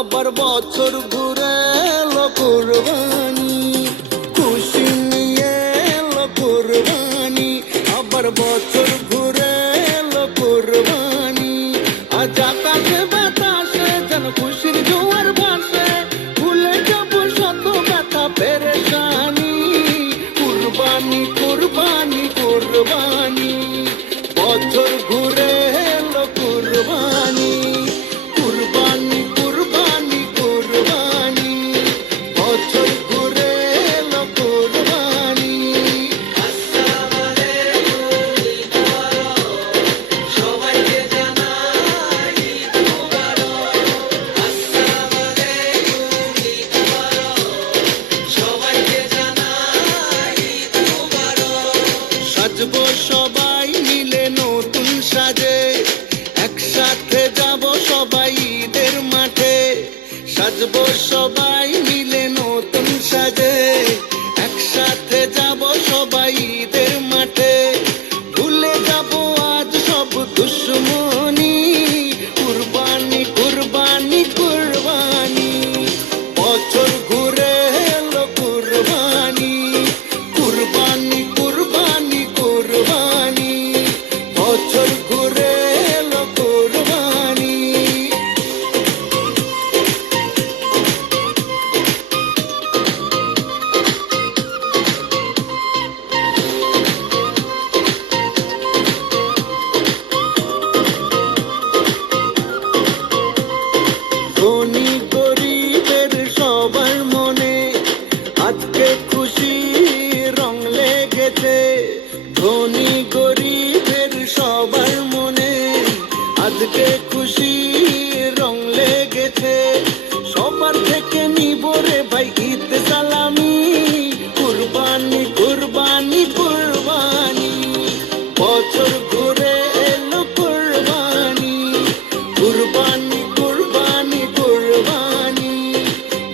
আবার বছর ঘুরে এলো কুরবানি, খুশি নিয়ে এলো কুরবানি, আবার বছর ঘুরে এলো কুরবানি। আজ আকাশে বাতাসে যেন খুশির জোয়ার ভাসে, ভুলে যাব শত ব্যথা পেরেশানি। কুরবানি কুরবানি কুরবানি, বছর ঘুরে এলো কুরবানি, কুরবানি কুরবানি কুরবানি, বছর ঘুরে এলো কুরবানি। সাজবো সবাই মিলে নতুন সাজে, একসাথে যাব সবাই ঈদের মাঠে। সাজবো সবাই মিলে নতুন সাজে, একসাথে যাব সবাই ঈদের মাঠে। ভুলে যাব আজ সব দুশ্মনী, কুরবানি কুরবানি কুরবানি, বছর ঘুরে এলো কুরবানি, কুরবানি কুরবানি কুরবানি, বছর ঘুরে এলো কুরবানি। ধনী গরিবের সবার মনে আজকে খুশি রং লেগেছে, ধনী গরিবের সবার মনে আজকে খুশি রং লেগেছে। সবার থেকে নিব রে ভাই ঈদ সালামি, কুরবানি কুরবানি কুরবানি, বছর ঘুরে এলো কুরবানি, কুরবানি কুরবানি কুরবানি,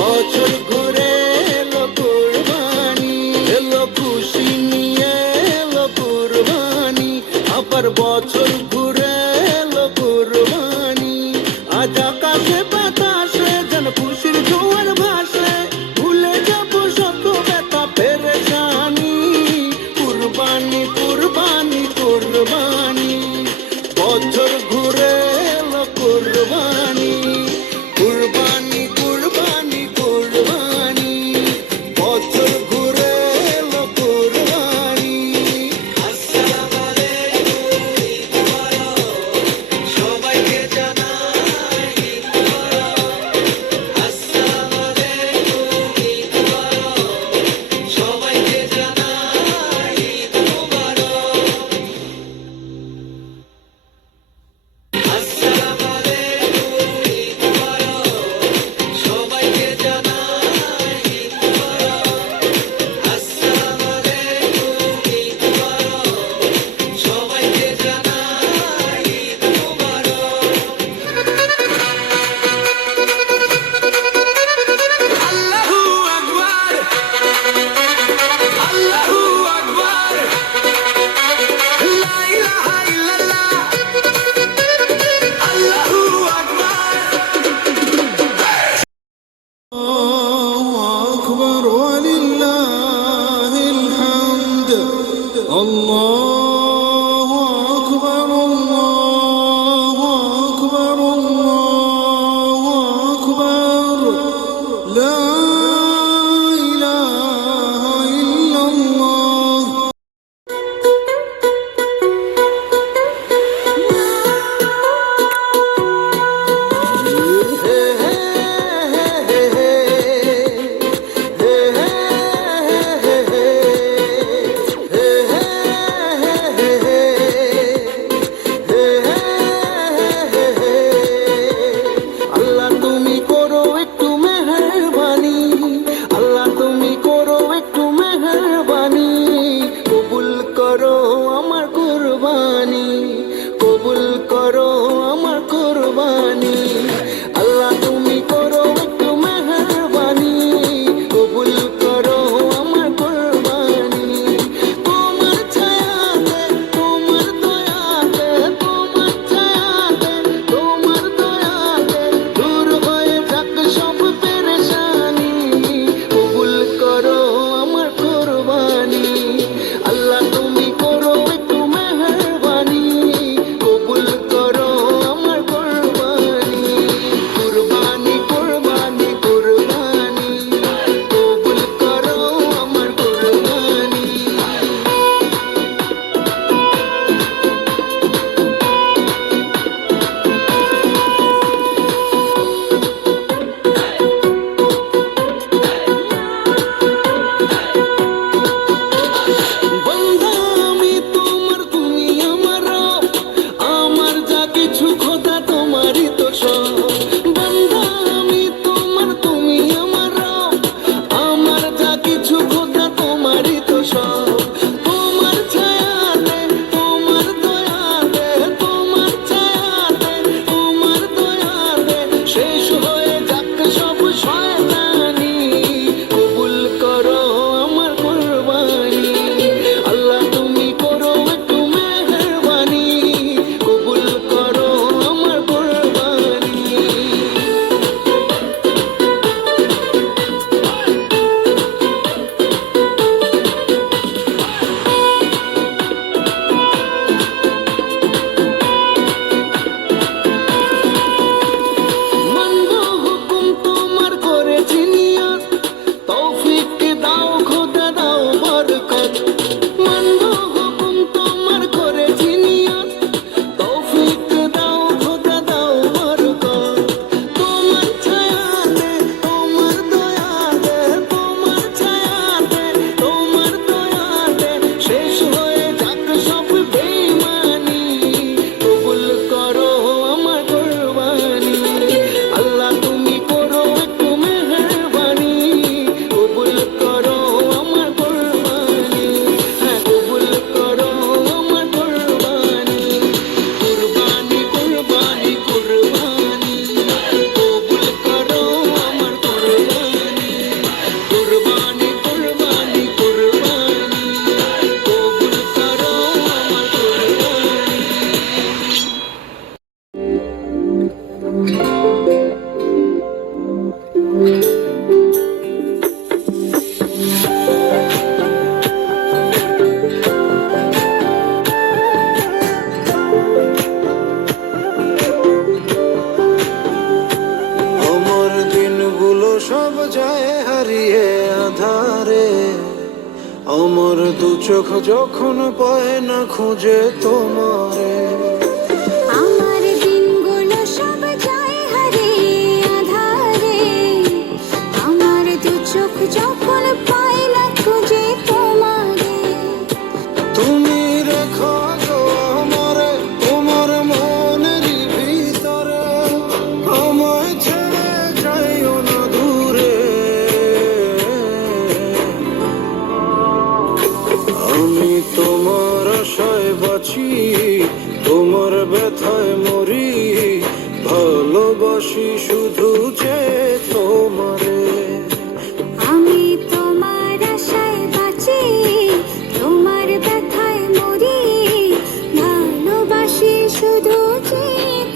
বছর ঘুরে এলো কুরবানি। এলো খুশি নিয়ে এলো কুরবানি, আবার বছর ঘুরে এলো কুরবানি। আজ আকাশে বাতাসে যেন খুশির জোয়ার ভাসে, ভুলে যাব শত ব্যথা পেরেশানি। কুরবানি কুরবানি কুরবানি, বছর ঘুরে এলো কুরবানি, কুরবানি কুরবানি কুরবানি, বছর ঘুরে এলো কুরবানি। সব যায় হারিয়ে আধারে, আমার দু চোখ যখন পায় না খুঁজে তোমারে। আমার দিনগুলো সব যায় হারিয়ে আঁধারে, আমার দু চোখ যখন পায় না খুঁজে তোমারে। তুমি রেখো গো আমারে তোমার মনের ভিতরে, আমায় ছেড়ে যাইও না দূরে। আমি তোমার আশায় বাঁচি, তোমার ব্যথায় মরি, ভালোবাসি শুধু যে তোমারে। আমি তোমার আশায় বাঁচি, তোমার ব্যথায় মরি, ভালোবাসি শুধু যে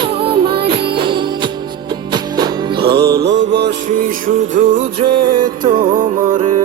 তোমারে। ভালোবাসি শুধু যে তোমারে।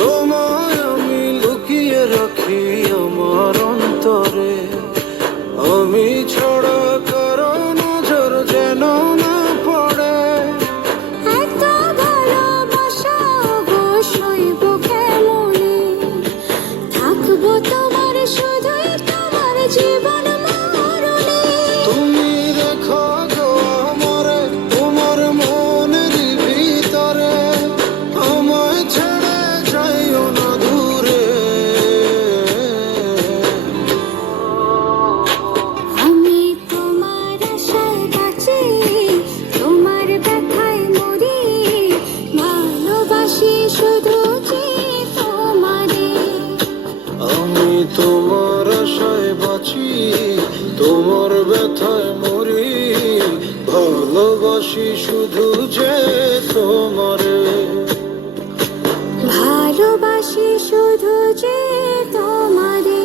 তোমায় আমি লুকিয়ে রাখি আমার অন্তরে, আমি ছড়া কারো নজর যেন না পড়ে। এত ভালোবাসা অবশ্যই বুকে মনে, থাকবো তোমার শুধুই তোমার জীবন মরণে। তুমি রেখো গো আমারে তোমার মনের ভিতরে, আমায় ছেড়ে যাইও না দূরে। আমি তোমার আশায় বাঁচি, তোমার ব্যথায় মরি, ভালোবাসি শুধু যে তোমারে। আমি তোমার আশায় বাঁচি, তোমার ব্যথায় মরি, ভালোবাসি শুধু যে তোমারে। ভালোবাসি শুধু যে তোমারে।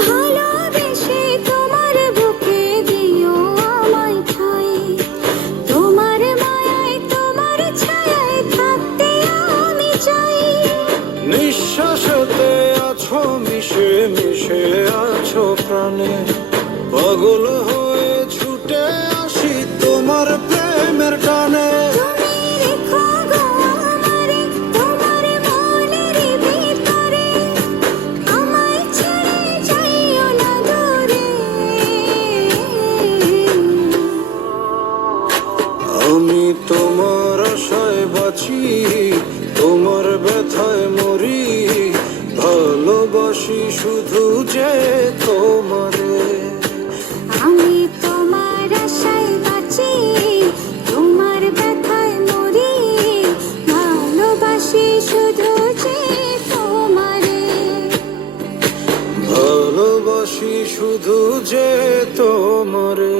ভালোবেসে তোমার বুকে দিও আমায় ঠাঁই, তোমার মায়ায় তোমার ছায়ায় থাকতে আমি চাই। নিঃশ্বাসেতে আছো মিশে মিশে আছো প্রাণে, পাগল হয়ে ছুটে আসি তোমার প্রেমের টানে। তুমি রেখো গো আমারে তোমার মনের ভিতরে, আমায় ছেড়ে যাইও না দূরে। আমি তোমার আশায় বাঁচি, তোমার ব্যথায় মরি, ভালোবাসি শুধু যে তোমারে। আমি তোমার আশায় বাঁচি, তোমার ব্যথায় মরি, ভালোবাসি শুধু যে তোমারে। ভালোবাসি শুধু যে তোমারে।